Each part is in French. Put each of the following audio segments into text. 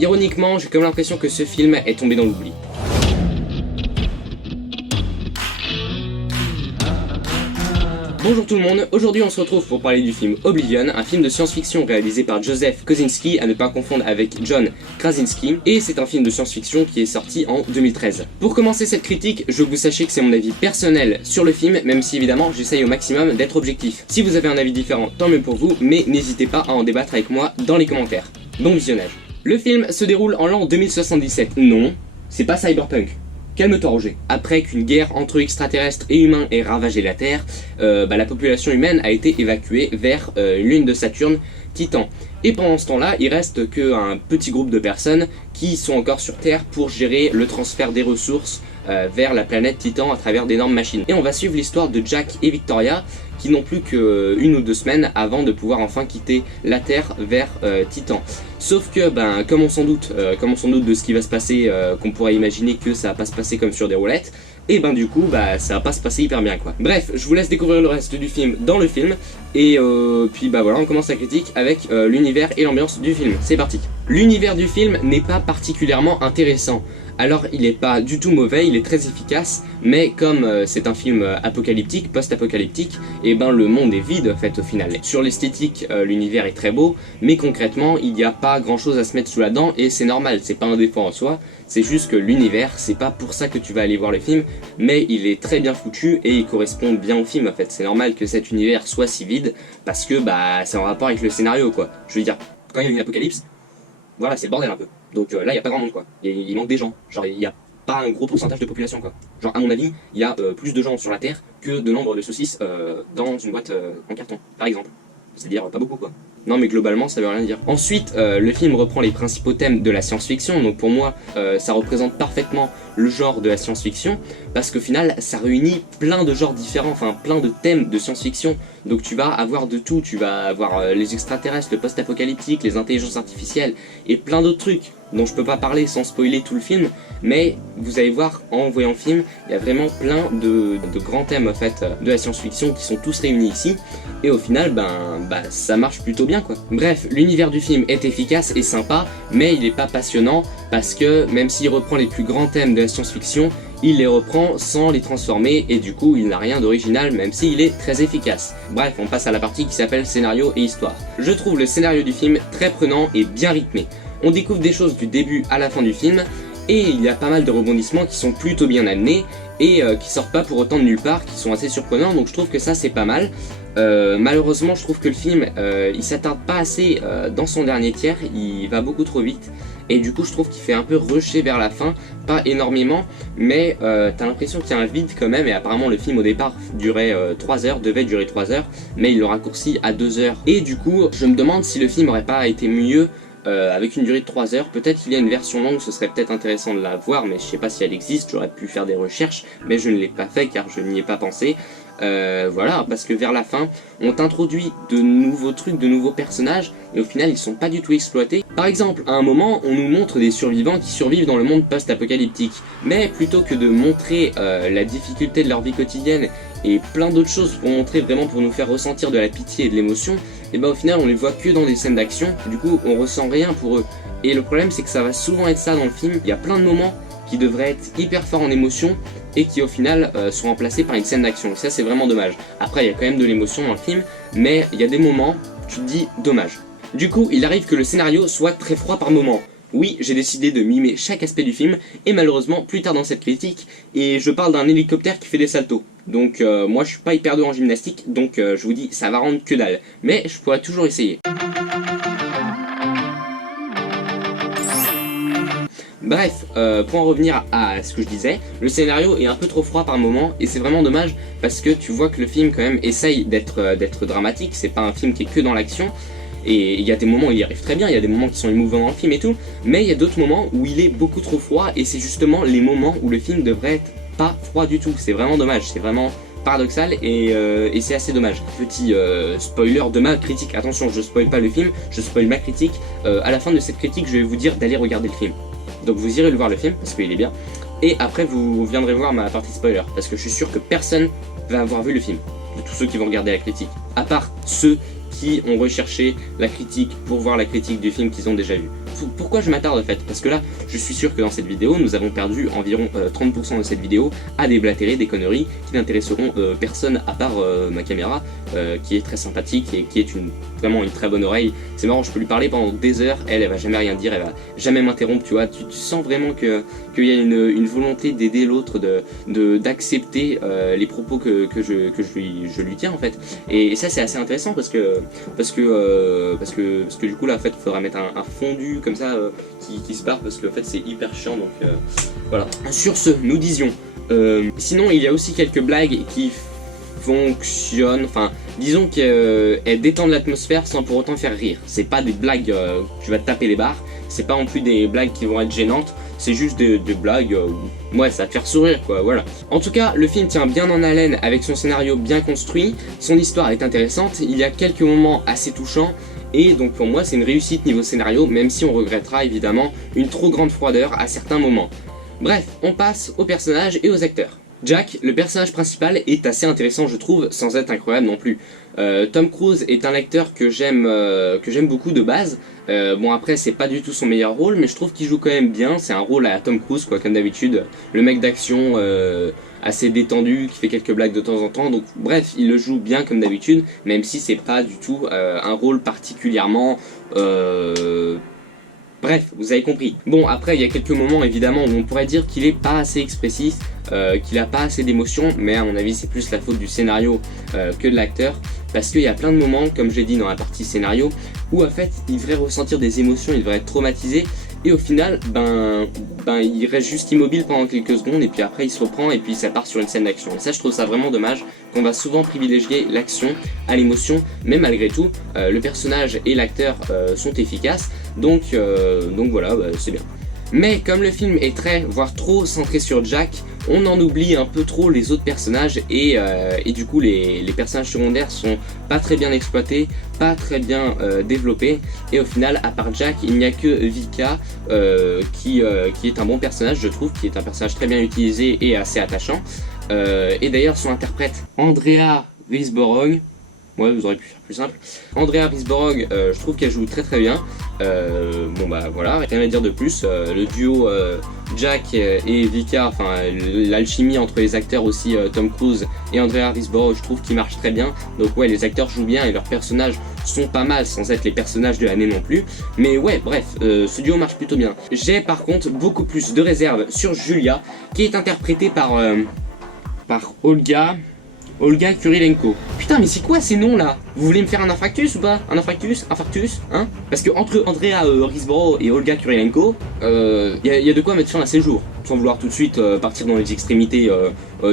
Ironiquement, j'ai comme l'impression que ce film est tombé dans l'oubli. Bonjour tout le monde, aujourd'hui on se retrouve pour parler du film Oblivion, un film de science-fiction réalisé par Joseph Kosinski, à ne pas confondre avec John Krasinski, et c'est un film de science-fiction qui est sorti en 2013. Pour commencer cette critique, je veux que vous sachiez que c'est mon avis personnel sur le film, même si évidemment j'essaye au maximum d'être objectif. Si vous avez un avis différent, tant mieux pour vous, mais n'hésitez pas à en débattre avec moi dans les commentaires. Bon visionnage. Le film se déroule en l'an 2077. Non, c'est pas Cyberpunk. Calme-toi Roger. Après qu'une guerre entre extraterrestres et humains ait ravagé la Terre, la population humaine a été évacuée vers une lune de Saturne, Titan. Et pendant ce temps-là, il reste qu'un petit groupe de personnes qui sont encore sur Terre pour gérer le transfert des ressources vers la planète Titan à travers d'énormes machines. Et on va suivre l'histoire de Jack et Victoria, qui n'ont plus qu'une ou deux semaines avant de pouvoir enfin quitter la Terre vers Titan. Sauf que, comme on s'en doute de ce qui va se passer, qu'on pourrait imaginer que ça va pas se passer comme sur des roulettes, et du coup, ça va pas se passer hyper bien quoi. Bref, je vous laisse découvrir le reste du film dans le film, et puis voilà, on commence la critique avec l'univers et l'ambiance du film. C'est parti. L'univers du film n'est pas particulièrement intéressant. Alors il est pas du tout mauvais, il est très efficace, mais comme c'est un film apocalyptique, post-apocalyptique, et le monde est vide en fait au final. Sur l'esthétique, l'univers est très beau, mais concrètement il n'y a pas grand chose à se mettre sous la dent, et c'est normal, c'est pas un défaut en soi, c'est juste que l'univers, c'est pas pour ça que tu vas aller voir le film, mais il est très bien foutu et il correspond bien au film en fait. C'est normal que cet univers soit si vide, parce que c'est en rapport avec le scénario quoi. Je veux dire, quand il y a une apocalypse, voilà, c'est le bordel un peu. Donc là, il n'y a pas grand monde quoi. Il manque des gens. Genre, il n'y a pas un gros pourcentage de population quoi. Genre, à mon avis, il y a plus de gens sur la Terre que de nombre de saucisses dans une boîte en carton, par exemple. C'est-à-dire pas beaucoup quoi. Non mais globalement ça veut rien dire. Ensuite le film reprend les principaux thèmes de la science-fiction, donc pour moi ça représente parfaitement le genre de la science-fiction, parce qu'au final ça réunit plein de genres différents, enfin plein de thèmes de science-fiction, donc tu vas avoir de tout, tu vas avoir les extraterrestres, le post-apocalyptique, les intelligences artificielles et plein d'autres trucs dont je peux pas parler sans spoiler tout le film, mais vous allez voir en voyant le film, il y a vraiment plein de grands thèmes en fait de la science-fiction qui sont tous réunis ici, et au final ça marche plutôt bien quoi. Bref, l'univers du film est efficace et sympa, mais il est pas passionnant parce que même s'il reprend les plus grands thèmes de la science-fiction, il les reprend sans les transformer et du coup il n'a rien d'original même s'il est très efficace. Bref, on passe à la partie qui s'appelle scénario et histoire. Je trouve le scénario du film très prenant et bien rythmé. On découvre des choses du début à la fin du film et il y a pas mal de rebondissements qui sont plutôt bien amenés et qui sortent pas pour autant de nulle part, qui sont assez surprenants, donc je trouve que ça c'est pas mal. Malheureusement je trouve que le film il s'attarde pas assez dans son dernier tiers, il va beaucoup trop vite et du coup je trouve qu'il fait un peu rusher vers la fin, pas énormément mais t'as l'impression qu'il y a un vide quand même, et apparemment le film au départ durait 3 heures, devait durer 3 heures mais il le raccourcit à 2 heures, et du coup je me demande si le film aurait pas été mieux avec une durée de 3 heures. Peut-être qu'il y a une version longue, ce serait peut-être intéressant de la voir, mais je sais pas si elle existe, j'aurais pu faire des recherches, mais je ne l'ai pas fait car je n'y ai pas pensé. Voilà, parce que vers la fin, on t'introduit de nouveaux trucs, de nouveaux personnages, et au final ils sont pas du tout exploités. Par exemple, à un moment, on nous montre des survivants qui survivent dans le monde post-apocalyptique, mais plutôt que de montrer la difficulté de leur vie quotidienne et plein d'autres choses pour montrer vraiment, pour nous faire ressentir de la pitié et de l'émotion, et au final on les voit que dans des scènes d'action, du coup on ressent rien pour eux. Et le problème c'est que ça va souvent être ça dans le film, il y a plein de moments qui devraient être hyper forts en émotion et qui au final sont remplacés par une scène d'action, et ça c'est vraiment dommage. Après il y a quand même de l'émotion dans le film, mais il y a des moments, tu te dis dommage. Du coup il arrive que le scénario soit très froid par moments. Oui, j'ai décidé de mimer chaque aspect du film, et malheureusement, plus tard dans cette critique, et je parle d'un hélicoptère qui fait des saltos. Donc moi je suis pas hyper doué en gymnastique, donc je vous dis ça va rendre que dalle. Mais je pourrais toujours essayer. Bref, pour en revenir à ce que je disais, le scénario est un peu trop froid par moment, et c'est vraiment dommage parce que tu vois que le film quand même essaye d'être dramatique, c'est pas un film qui est que dans l'action. Et il y a des moments où il y arrive très bien, il y a des moments qui sont émouvants dans le film et tout, mais il y a d'autres moments où il est beaucoup trop froid, et c'est justement les moments où le film devrait être pas froid du tout. C'est vraiment dommage, c'est vraiment paradoxal et c'est assez dommage. Petit spoiler de ma critique, attention je spoil pas le film, je spoil ma critique. À la fin de cette critique je vais vous dire d'aller regarder le film. Donc vous irez le voir le film parce qu'il est bien, et après vous viendrez voir ma partie spoiler, parce que je suis sûr que personne va avoir vu le film, de tous ceux qui vont regarder la critique, à part ceux qui ont recherché la critique pour voir la critique du film qu'ils ont déjà vu. Pourquoi je m'attarde en fait? Parce que là, je suis sûr que dans cette vidéo, nous avons perdu environ 30% de cette vidéo à déblatérer des conneries qui n'intéresseront personne à part ma caméra, qui est très sympathique et qui est vraiment une très bonne oreille. C'est marrant, je peux lui parler pendant des heures, elle va jamais rien dire, elle va jamais m'interrompre, tu vois. Tu sens vraiment qu'il y a une volonté d'aider l'autre, d'accepter les propos que je lui tiens en fait. Et ça c'est assez intéressant parce que du coup là en fait il faudra mettre un fondu comme ça qui se barre parce que en fait c'est hyper chiant, donc voilà. Sur ce, nous disions sinon il y a aussi quelques blagues qui fonctionnent, enfin disons qu'elles détendent l'atmosphère sans pour autant faire rire. C'est pas des blagues tu vas te taper les barres, c'est pas non plus des blagues qui vont être gênantes, c'est juste des blagues ouais, ça va te faire sourire quoi, voilà. En tout cas, le film tient bien en haleine avec son scénario bien construit, son histoire est intéressante, il y a quelques moments assez touchants, et donc pour moi c'est une réussite niveau scénario, même si on regrettera évidemment une trop grande froideur à certains moments. Bref, on passe aux personnages et aux acteurs. Jack, le personnage principal, est assez intéressant je trouve, sans être incroyable non plus. Tom Cruise est un acteur que j'aime beaucoup de base. Bon après c'est pas du tout son meilleur rôle, mais je trouve qu'il joue quand même bien, c'est un rôle à Tom Cruise quoi, comme d'habitude. Le mec d'action assez détendu, qui fait quelques blagues de temps en temps, donc bref, il le joue bien comme d'habitude, même si c'est pas du tout un rôle particulièrement... Bref, vous avez compris. Bon, après, il y a quelques moments, évidemment, où on pourrait dire qu'il est pas assez expressif, qu'il a pas assez d'émotions, mais à mon avis, c'est plus la faute du scénario que de l'acteur, parce qu'il y a plein de moments, comme j'ai dit dans la partie scénario, où en fait, il devrait ressentir des émotions, il devrait être traumatisé, et au final, il reste juste immobile pendant quelques secondes, et puis après, il se reprend, et puis ça part sur une scène d'action. Et ça, je trouve ça vraiment dommage, qu'on va souvent privilégier l'action à l'émotion, mais malgré tout, le personnage et l'acteur sont efficaces, donc voilà, c'est bien. Mais comme le film est très, voire trop centré sur Jack, on en oublie un peu trop les autres personnages et du coup les personnages secondaires sont pas très bien exploités, pas très bien développés, et au final à part Jack il n'y a que Vika qui est un bon personnage je trouve, qui est un personnage très bien utilisé et assez attachant, et d'ailleurs son interprète Andrea Riseborough, ouais, vous aurez pu faire plus simple. Andrea Riseborough, je trouve qu'elle joue très très bien. Bon bah voilà, rien à dire de plus. Le duo Jack et Vika, enfin l'alchimie entre les acteurs aussi, Tom Cruise et Andrea Riseborough, je trouve qu'ils marchent très bien. Donc ouais, les acteurs jouent bien et leurs personnages sont pas mal sans être les personnages de l'année non plus. Mais ouais, bref, ce duo marche plutôt bien. J'ai par contre beaucoup plus de réserves sur Julia, qui est interprétée par Olga Kurilenko. Putain, mais c'est quoi ces noms là? Vous voulez me faire un infarctus ou pas? Un infarctus? Hein? Parce que entre Andrea Riseborough et Olga Kurilenko, y a de quoi mettre fin à ces jours. Sans vouloir tout de suite partir dans les extrémités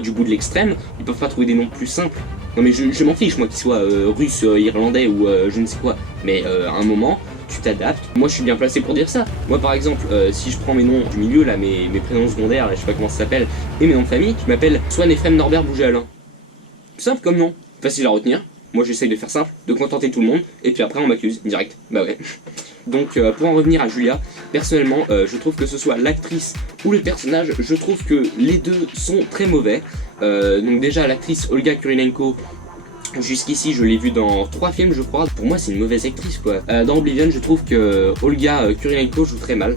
du bout de l'extrême, ils peuvent pas trouver des noms plus simples. Non mais je m'en fiche moi qu'ils soient russes, irlandais ou je ne sais quoi. Mais à un moment, tu t'adaptes. Moi je suis bien placé pour dire ça. Moi par exemple, si je prends mes noms du milieu là, mes prénoms secondaires, là, je sais pas comment ça s'appelle, et mes noms de famille, je m'appelle Swan Ephraim Norbert Bouget-Alain. Simple comme nom, facile à retenir. Moi j'essaye de faire simple, de contenter tout le monde, et puis après on m'accuse, direct. Bah ouais. Donc pour en revenir à Julia, personnellement je trouve que ce soit l'actrice ou le personnage, je trouve que les deux sont très mauvais. Donc déjà l'actrice Olga Kurilenko, jusqu'ici je l'ai vue dans 3 films je crois, pour moi c'est une mauvaise actrice quoi. Dans Oblivion je trouve que Olga Kurilenko joue très mal.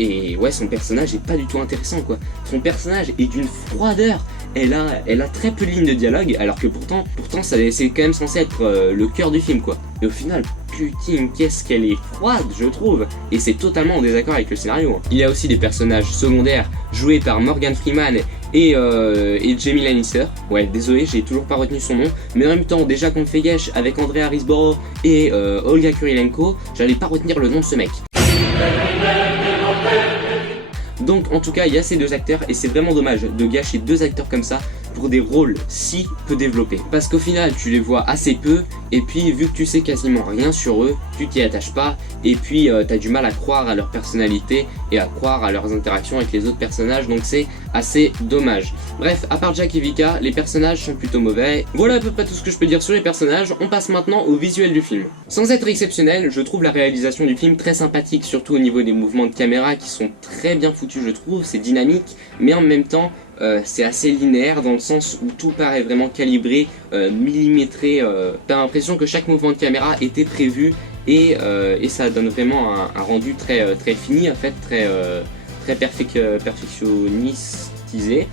Et ouais, son personnage est pas du tout intéressant quoi. Son personnage est d'une froideur. Elle a très peu de lignes de dialogue, alors que pourtant c'est quand même censé être le cœur du film quoi. Et au final, putain, qu'est-ce qu'elle est froide je trouve. Et c'est totalement en désaccord avec le scénario. Hein. Il y a aussi des personnages secondaires joués par Morgan Freeman et Jamie Lannister. Ouais, désolé, j'ai toujours pas retenu son nom. Mais en même temps, déjà qu'on fait Yesh avec Andrea Riseborough et Olga Kurilenko, j'allais pas retenir le nom de ce mec. Donc en tout cas il y a ces deux acteurs et c'est vraiment dommage de gâcher 2 acteurs comme ça pour des rôles si peu développés. Parce qu'au final tu les vois assez peu et puis vu que tu sais quasiment rien sur eux, tu t'y attaches pas et puis t'as du mal à croire à leur personnalité et à croire à leurs interactions avec les autres personnages, donc c'est assez dommage. Bref, à part Jack et Vika, les personnages sont plutôt mauvais. Voilà à peu près tout ce que je peux dire sur les personnages, on passe maintenant au visuel du film. Sans être exceptionnel, je trouve la réalisation du film très sympathique, surtout au niveau des mouvements de caméra qui sont très bien foutus je trouve, c'est dynamique, mais en même temps c'est assez linéaire dans le sens où tout paraît vraiment calibré, millimétré. T'as l'impression que chaque mouvement de caméra était prévu et ça donne vraiment un rendu très, très fini en fait, très perfectionnistisé.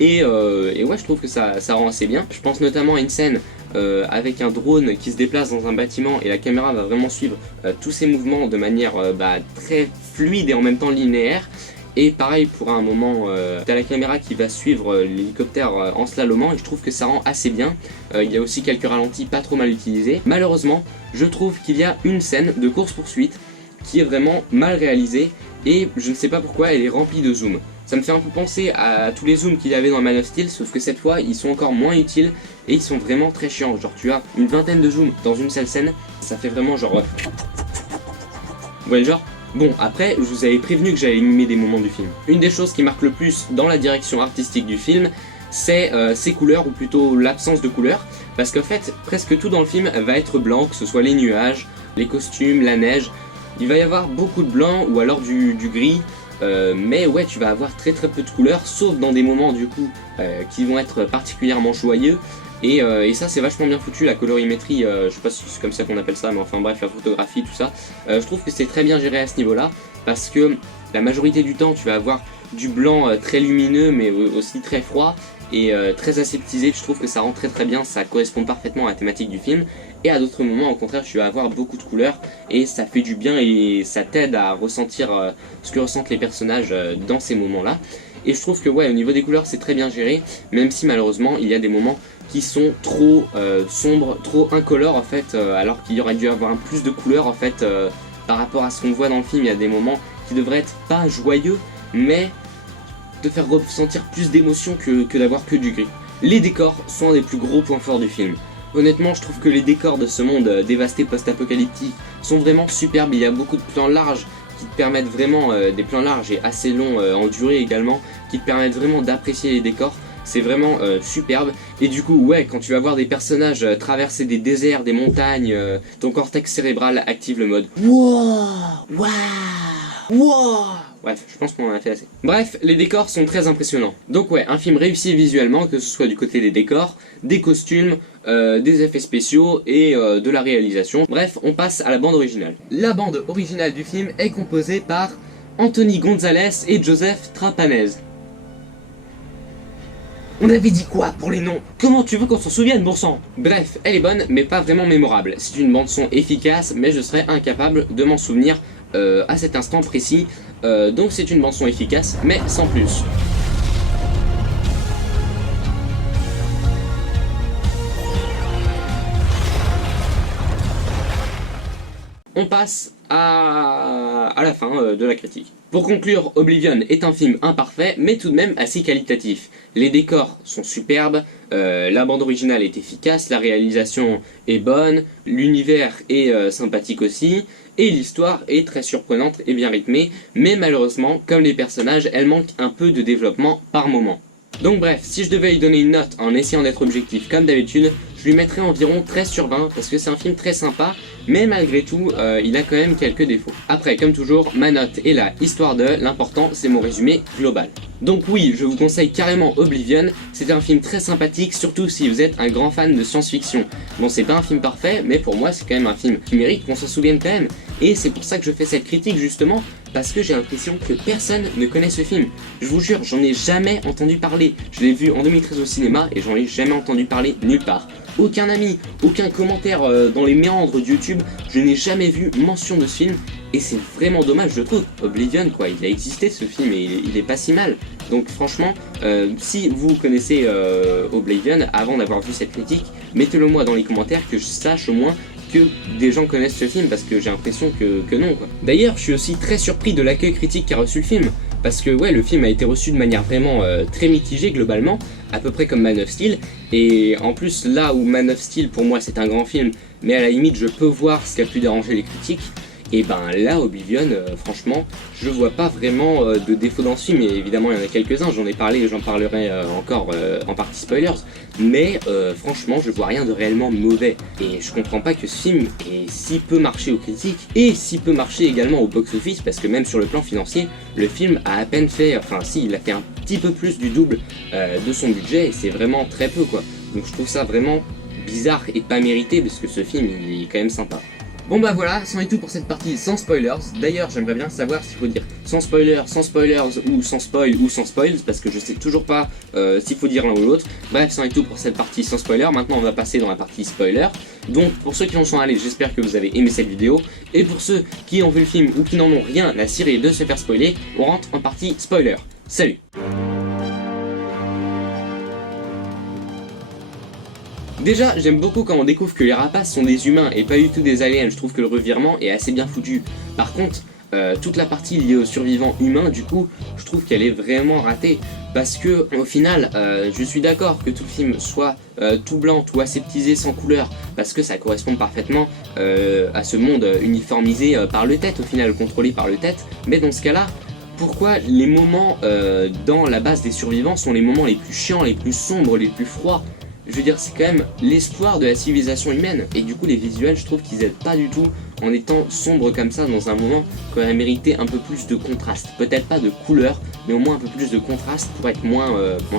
Et ouais, je trouve que ça rend assez bien. Je pense notamment à une scène avec un drone qui se déplace dans un bâtiment et la caméra va vraiment suivre tous ses mouvements de manière très fluide et en même temps linéaire. Et pareil pour un moment, t'as la caméra qui va suivre l'hélicoptère en slalomant et je trouve que ça rend assez bien. Il y a aussi quelques ralentis pas trop mal utilisés. Malheureusement, je trouve qu'il y a une scène de course-poursuite qui est vraiment mal réalisée et je ne sais pas pourquoi elle est remplie de zooms. Ça me fait un peu penser à tous les zooms qu'il y avait dans Man of Steel, sauf que cette fois ils sont encore moins utiles et ils sont vraiment très chiants. Genre tu as une vingtaine de zooms dans une seule scène, ça fait vraiment genre... Vous voyez le genre ? Bon, après, je vous avais prévenu que j'allais mimer des moments du film. Une des choses qui marque le plus dans la direction artistique du film, c'est ses couleurs, ou plutôt l'absence de couleurs, parce qu'en fait, presque tout dans le film va être blanc, que ce soit les nuages, les costumes, la neige. Il va y avoir beaucoup de blanc, ou alors du gris, mais ouais, tu vas avoir très peu de couleurs, sauf dans des moments du coup qui vont être particulièrement joyeux. Et ça c'est vachement bien foutu, la colorimétrie, je sais pas si c'est comme ça qu'on appelle ça, mais enfin bref, la photographie, tout ça. Je trouve que c'est très bien géré à ce niveau-là, parce que la majorité du temps tu vas avoir du blanc très lumineux, mais aussi très froid, et très aseptisé. Je trouve que ça rend très bien, ça correspond parfaitement à la thématique du film. Et à d'autres moments, au contraire, tu vas avoir beaucoup de couleurs, et ça fait du bien, et ça t'aide à ressentir ce que ressentent les personnages dans ces moments-là. Et je trouve que ouais, au niveau des couleurs, c'est très bien géré, même si malheureusement, il y a des moments qui sont trop sombres, trop incolores en fait, alors qu'il y aurait dû avoir plus de couleurs en fait par rapport à ce qu'on voit dans le film. Il y a des moments qui devraient être pas joyeux, mais te faire ressentir plus d'émotion que d'avoir que du gris. Les décors sont un des plus gros points forts du film. Honnêtement, je trouve que les décors de ce monde dévasté post-apocalyptique sont vraiment superbes. Il y a beaucoup de plans larges qui te permettent vraiment, des plans larges et assez longs en durée également, qui te permettent vraiment d'apprécier les décors. C'est vraiment superbe. Et du coup, ouais, quand tu vas voir des personnages traverser des déserts, des montagnes, ton cortex cérébral active le mode wow, wow, wow. Bref, je pense qu'on en a fait assez. Bref, les décors sont très impressionnants. Donc ouais, un film réussi visuellement, que ce soit du côté des décors, des costumes, des effets spéciaux et de la réalisation. Bref, on passe à la bande originale. La bande originale du film est composée par Anthony Gonzalez et Joseph Trapanese. On avait dit quoi pour les noms? Comment tu veux qu'on s'en souvienne, bon sang? Bref, elle est bonne, mais pas vraiment mémorable. C'est une bande-son efficace, mais je serais incapable de m'en souvenir à cet instant précis. Donc c'est une bande-son efficace, mais sans plus. On passe à la fin de la critique. Pour conclure, Oblivion est un film imparfait, mais tout de même assez qualitatif. Les décors sont superbes, la bande originale est efficace, la réalisation est bonne, l'univers est sympathique aussi, et l'histoire est très surprenante et bien rythmée, mais malheureusement, comme les personnages, elle manque un peu de développement par moment. Donc bref, si je devais lui donner une note en essayant d'être objectif comme d'habitude, je lui mettrais environ 13 sur 20 parce que c'est un film très sympa, mais malgré tout, il a quand même quelques défauts. Après, comme toujours, ma note est là, histoire de, l'important c'est mon résumé global. Donc oui, je vous conseille carrément Oblivion, c'est un film très sympathique, surtout si vous êtes un grand fan de science-fiction. Bon, c'est pas un film parfait, mais pour moi c'est quand même un film qui mérite qu'on s'en souvienne quand même, et c'est pour ça que je fais cette critique justement, parce que j'ai l'impression que personne ne connaît ce film. Je vous jure, j'en ai jamais entendu parler. Je l'ai vu en 2013 au cinéma et j'en ai jamais entendu parler nulle part. Aucun ami, aucun commentaire dans les méandres de YouTube, je n'ai jamais vu mention de ce film et c'est vraiment dommage, je trouve. Oblivion quoi, il a existé ce film et il est pas si mal. Donc franchement, si vous connaissez Oblivion avant d'avoir vu cette critique, mettez-le moi dans les commentaires que je sache au moins que des gens connaissent ce film, parce que j'ai l'impression que non quoi. D'ailleurs, je suis aussi très surpris de l'accueil critique qu'a reçu le film, parce que ouais, le film a été reçu de manière vraiment très mitigée globalement, à peu près comme Man of Steel, et en plus là où Man of Steel pour moi c'est un grand film, mais à la limite je peux voir ce qui a pu déranger les critiques, Et ben là, Oblivion, franchement, je vois pas vraiment de défaut dans ce film, et évidemment il y en a quelques-uns, j'en ai parlé et j'en parlerai encore en partie spoilers, mais franchement je vois rien de réellement mauvais, et je comprends pas que ce film ait si peu marché aux critiques, et si peu marché également au box-office, parce que même sur le plan financier, le film a à peine fait, enfin si, il a fait un petit peu plus du double de son budget, et c'est vraiment très peu quoi, donc je trouve ça vraiment bizarre et pas mérité, parce que ce film il est quand même sympa. Bon bah voilà, c'en est tout pour cette partie sans spoilers. D'ailleurs j'aimerais bien savoir s'il faut dire sans spoilers, ou sans spoil ou sans spoils, parce que je sais toujours pas s'il faut dire l'un ou l'autre. Bref, c'en est tout pour cette partie sans spoilers. Maintenant on va passer dans la partie spoiler. Donc pour ceux qui en sont allés, j'espère que vous avez aimé cette vidéo. Et pour ceux qui ont vu le film ou qui n'en ont rien à cirer de se faire spoiler, on rentre en partie spoiler. Salut! Déjà, j'aime beaucoup quand on découvre que les rapaces sont des humains et pas du tout des aliens, je trouve que le revirement est assez bien foutu. Par contre, toute la partie liée aux survivants humains, du coup, je trouve qu'elle est vraiment ratée. Parce que, au final, je suis d'accord que tout le film soit tout blanc, tout aseptisé, sans couleur, parce que ça correspond parfaitement à ce monde uniformisé par le tête, au final, contrôlé par le tête. Mais dans ce cas-là, pourquoi les moments dans la base des survivants sont les moments les plus chiants, les plus sombres, les plus froids? Je veux dire, c'est quand même l'espoir de la civilisation humaine, et du coup les visuels, je trouve qu'ils aident pas du tout en étant sombres comme ça dans un moment qui aurait mérité un peu plus de contraste. Peut-être pas de couleur, mais au moins un peu plus de contraste pour être moins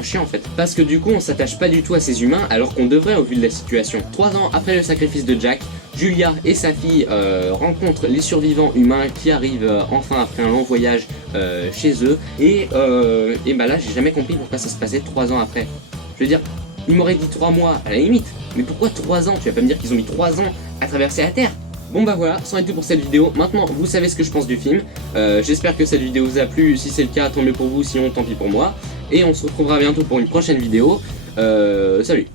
chiant en fait. Parce que du coup on s'attache pas du tout à ces humains alors qu'on devrait au vu de la situation. 3 ans après le sacrifice de Jack, Julia et sa fille rencontrent les survivants humains qui arrivent enfin après un long voyage chez eux, et bah là j'ai jamais compris pourquoi ça se passait 3 ans après. Je veux dire, il m'aurait dit 3 mois à la limite, mais pourquoi 3 ans? Tu vas pas me dire qu'ils ont mis 3 ans à traverser la Terre? Bon bah voilà, c'en est tout pour cette vidéo. Maintenant vous savez ce que je pense du film. J'espère que cette vidéo vous a plu. Si c'est le cas, tant mieux pour vous, sinon tant pis pour moi. Et on se retrouvera bientôt pour une prochaine vidéo. Salut!